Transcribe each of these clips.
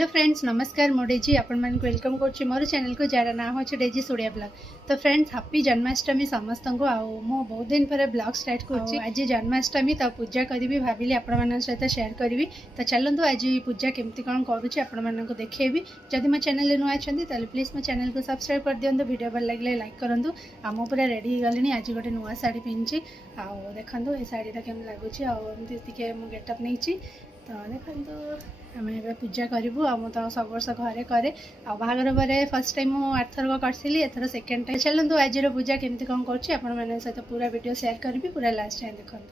Hello friends नमस्कार मो Daisy आपण मन वेलकम करछि मोर चैनल को जार ना हो डेजी सूर्या ब्लॉग। तो फ्रेंड्स हैप्पी जन्माष्टमी समस्त को मो बहुत दिन पर ब्लॉग स्टार्ट करछि। आज जन्माष्टमी तो पूजा करी भाविली आपण मन सहित शेयर करी। तो चलंतु आज पूजा केमती कोन करूछि आपण मन को देखेबी। जदि मो चैनल नुआ अछंती ताले प्लीज मो चैनल को सब्सक्राइब कर दियंतु। वीडियो भल लागले लाइक करंतु। आम पूरा रेडी हो गलिनी। आज गोटे नुआ साड़ी पिन्छि आ देखंतु ए साड़ीटा केम लागुछि आ एमती टिके मो गेटअप नैछि। तो देखंतु आम ए पूजा करूँ आम तो सब वर्ष घरे कै आ बाहागर पर फर्स्ट टाइम मुझे 8 थर करी एथर सेकेंड टाइम। चलते आज पूजा केमती कौन कर सहित पूरा वीडियो शेयर करी पूरा लास्ट टाइम देखो।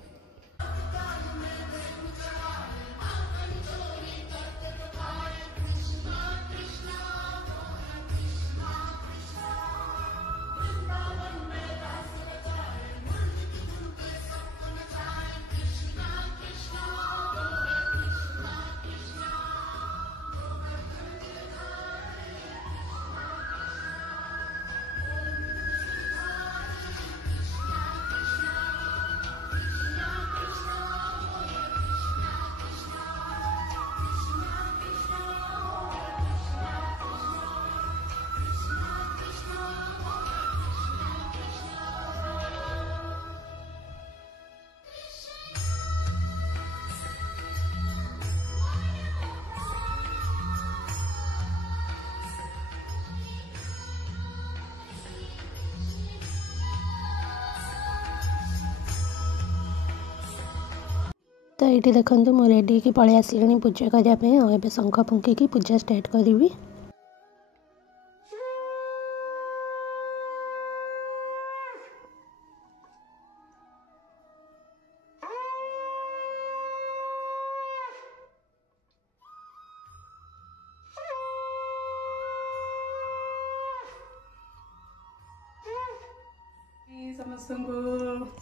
तो ये देखो मु रेडी की पलि आसिली पूजा करने और शंख फुंकी पूजा स्टार्ट करी। समस्त को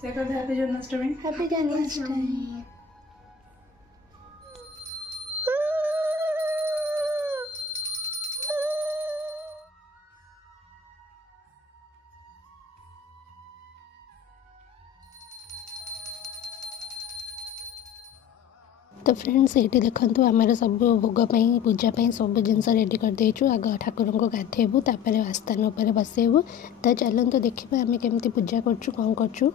हैप्पी जन्माष्टमी। हैप्पी जन्माष्टमी। तो फ्रेंड्स ये देखो आमर सब भोगपाई पूजापाई सब जिनस रेडी कर देचु। आग ठाकुर को गाधेबू तापर आस्थान उपर बसेबू। तो चलते देखा आम केमती पूजा करछु कौन करछु।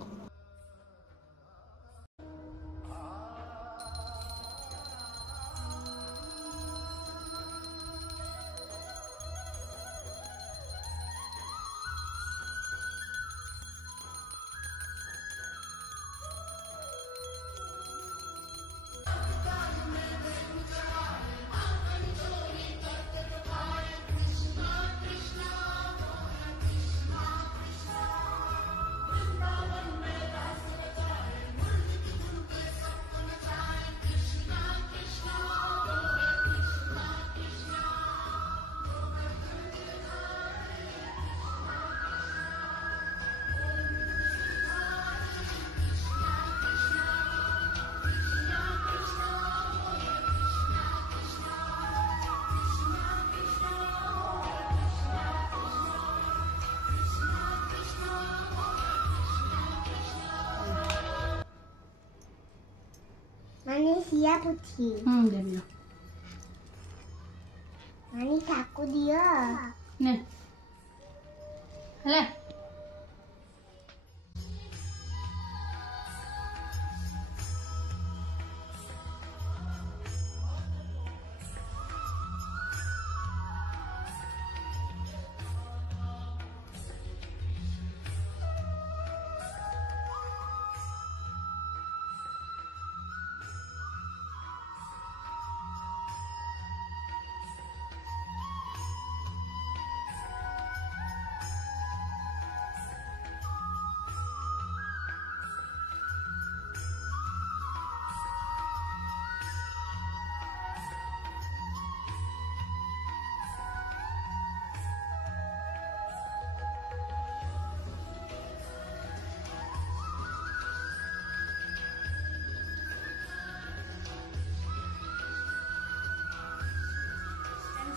Mani siap puji. Dia. Mani takut dia. Nih. Halah.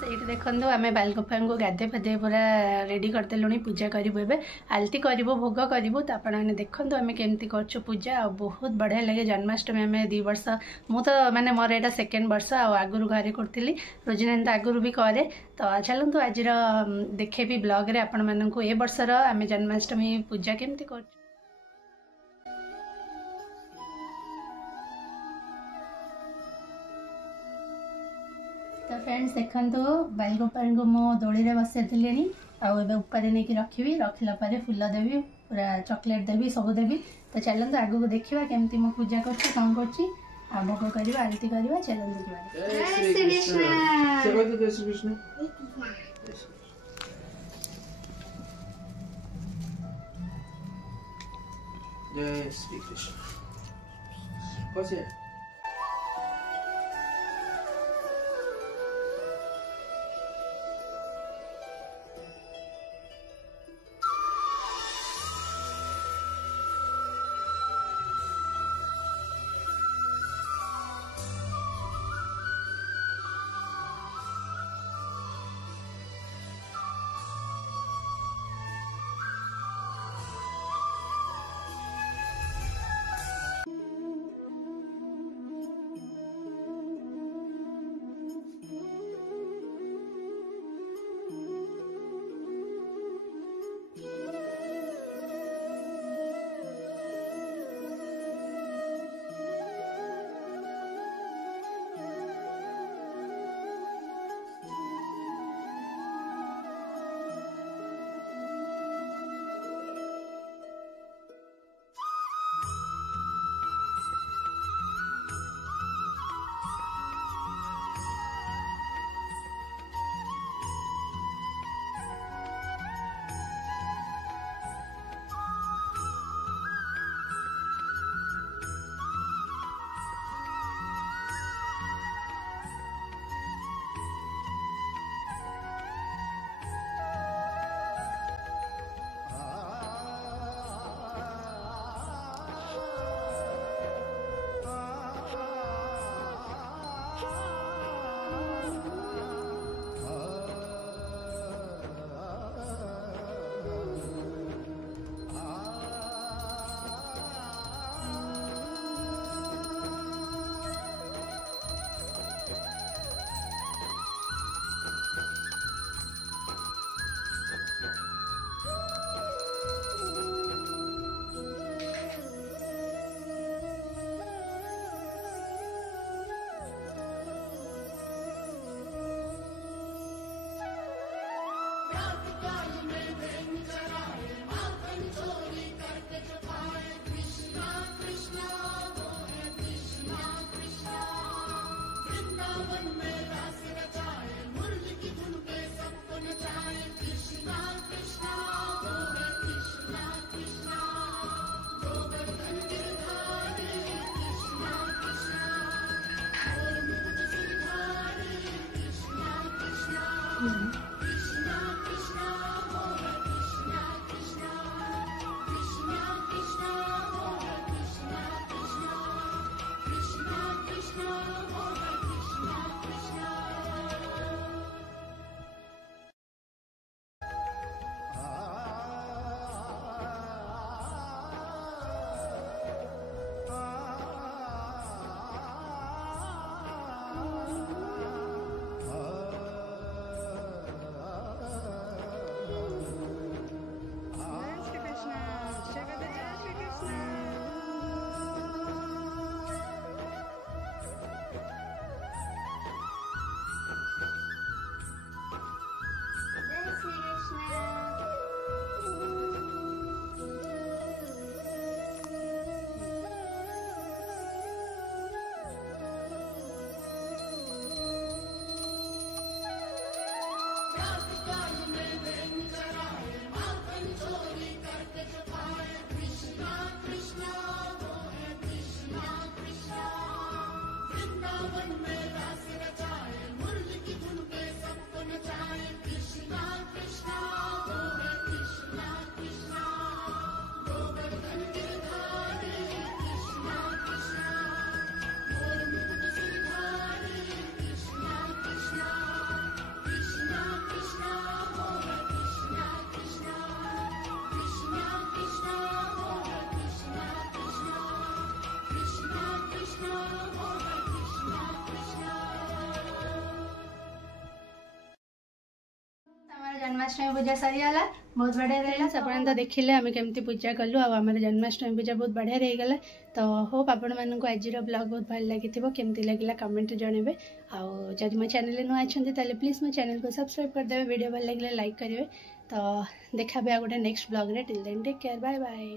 ये देखो आम बालगोपाल को गाधे फाधे पूरा रेडी करदेलुणी पूजा करूँ एवं आलती करूँ भोग करूँ तो आपने देखो आम केमती कर पूजा आ बहुत बढ़िया लगे जन्माष्टमी आम 2 वर्ष मु तो माने मोर यहाँ सेकेंड वर्ष आगुरी घरे करी रोजिना तो आगुरी भी करे तो चलतु आज देखेबी ब्लॉग रे आपण मानक ए वर्षर आम जन्माष्टमी पूजा केमती कर। तो फ्रेंड्स देखो बालगोपाल को मो दोली बसई आबे ऊपर नहीं रखी रखला फूल देवी पूरा चॉकलेट देवी सब देवी तो चलते आगू को देखा केमती मो पूजा कर भोग कर आरती करवा जय श्री कृष्ण। जन्माष्टमी पूजा सरीगला बहुत बढ़िया रहा आप तो देखिले आम केमती पूजा कलु आम जन्माष्टमी पूजा बहुत बढ़िया रहीगला। तो होप आपण मानक आज ब्लॉग बहुत भल लगी केमती लगे कमेंट जनइबे आदि मो चैनल नुआ अच्छा प्लीज मो चैनल को सब्सक्राइब करदे वीडियो भल लगे लाइक करेंगे। तो देखा आ गोटे नेक्स्ट ब्लॉग रे till then take care bye bye.